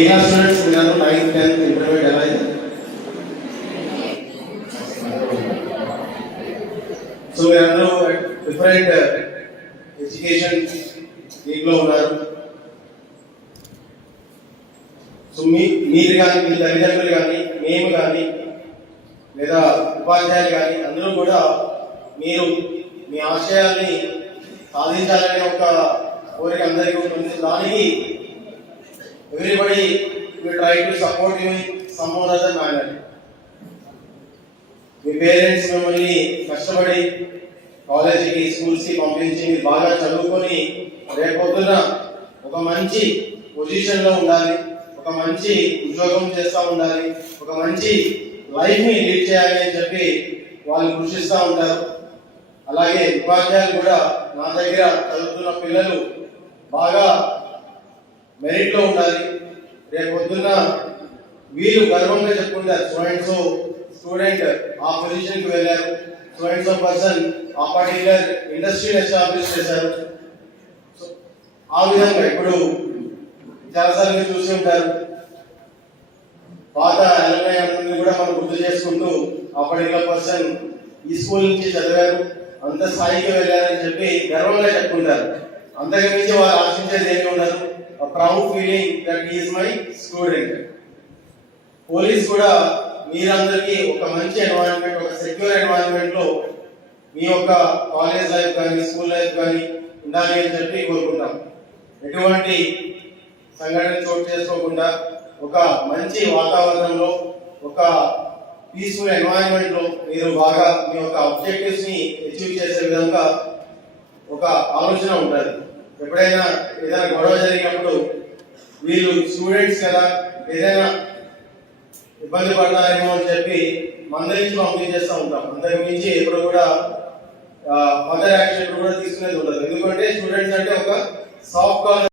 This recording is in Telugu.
స్టూడెంట్స్ ఉన్నారు 9th 10th ఇంటర్మీడియట్ ఎలా అయితే సో వీరందరూ డిఫరెంట్ ఎడ్యుకేషన్ దీంట్లో ఉన్నారు. సో మీరు కానీ మీ తల్లిదండ్రులు కానీ మేము కానీ లేదా ఉపాధ్యాయులు కానీ అందరూ కూడా మీరు మీ ఆశయాల్ని సాధించాలనే ఒక కోరిక అందరికీ ఉంటుంది. దానికి everybody will try to support you in some or other manner. Me parents మిమ్మల్ని కష్టపడి కాలేజీకి స్కూల్స్కి పంపించి మీరు బాగా చదువుకొని రేపొద్దున ఒక మంచి పొజిషన్లో ఉండాలి, ఒక మంచి ఉద్యోగం చేస్తూ ఉండాలి, ఒక మంచి లైఫ్ని లీడ్ చేయాలి అని చెప్పి వాళ్ళు కృషిస్తూ ఉంటారు. అలాగే ఉపాధ్యాయులు కూడా నా దగ్గర చదువుతున్న పిల్లలు బాగా మెరిట్ లో ఉండాలి, రేపు పొద్దున్న వీళ్ళు గర్వంగా చెప్పుకుంటారు సో స్టూడెంట్ ఆ పొజిషన్ కి వెళ్ళారు, సో పర్సన్ ఆ పర్టికులర్ ఇండస్ట్రీని ఎస్టాబ్లిష్ చేశారు. సో ఆ విధంగా ఇప్పుడు చాలాసార్లు మీరు చూసి ఉంటారు, పాత అలమై అందరినీ కూడా మనం గుర్తు చేసుకుంటూ ఆ పర్టికులర్ పర్సన్ ఈ స్కూల్ నుంచి చదివారు, అంత స్థాయికి వెళ్ళారని చెప్పి గర్వంగా చెప్పుకుంటారు. అంతకు మించి వారు ఆశించేది ఏమి ఉండదు, proud feeling that he is my student. Police కూడా మీరందరికీ ఒక మంచి ఎన్వైరన్మెంట్, ఒక సెక్యూర్ ఎన్వైరన్మెంట్ లో మీ యొక్క కాలేజ్ లైఫ్ కానీ స్కూల్ లైఫ్ కానీ ఉండాలి అని చెప్పి కోరుకుంటాం. ఎటువంటి సంఘటన చోటు చేసుకోకుండా ఒక మంచి వాతావరణంలో ఒక పీస్ఫుల్ ఎన్వైరన్మెంట్ లో మీరు బాగా మీ యొక్క ఆబ్జెక్టివ్స్ ని అచీవ్ చేసే విధంగా ఒక ఆలోచన ఉంటుంది. ఎప్పుడైనా ఏదైనా గొడవ జరిగినప్పుడు వీళ్ళు స్టూడెంట్స్ కదా ఏదైనా ఇబ్బంది పడతారేమో అని చెప్పి మందరించి పంపించేస్తూ ఉంటాం. అంతకు మించి ఎప్పుడు కూడా అదర్ యాక్షన్ కూడా తీసుకునేది ఉండదు. ఎందుకంటే స్టూడెంట్స్ అంటే ఒక సాఫ్ట్ కార్నర్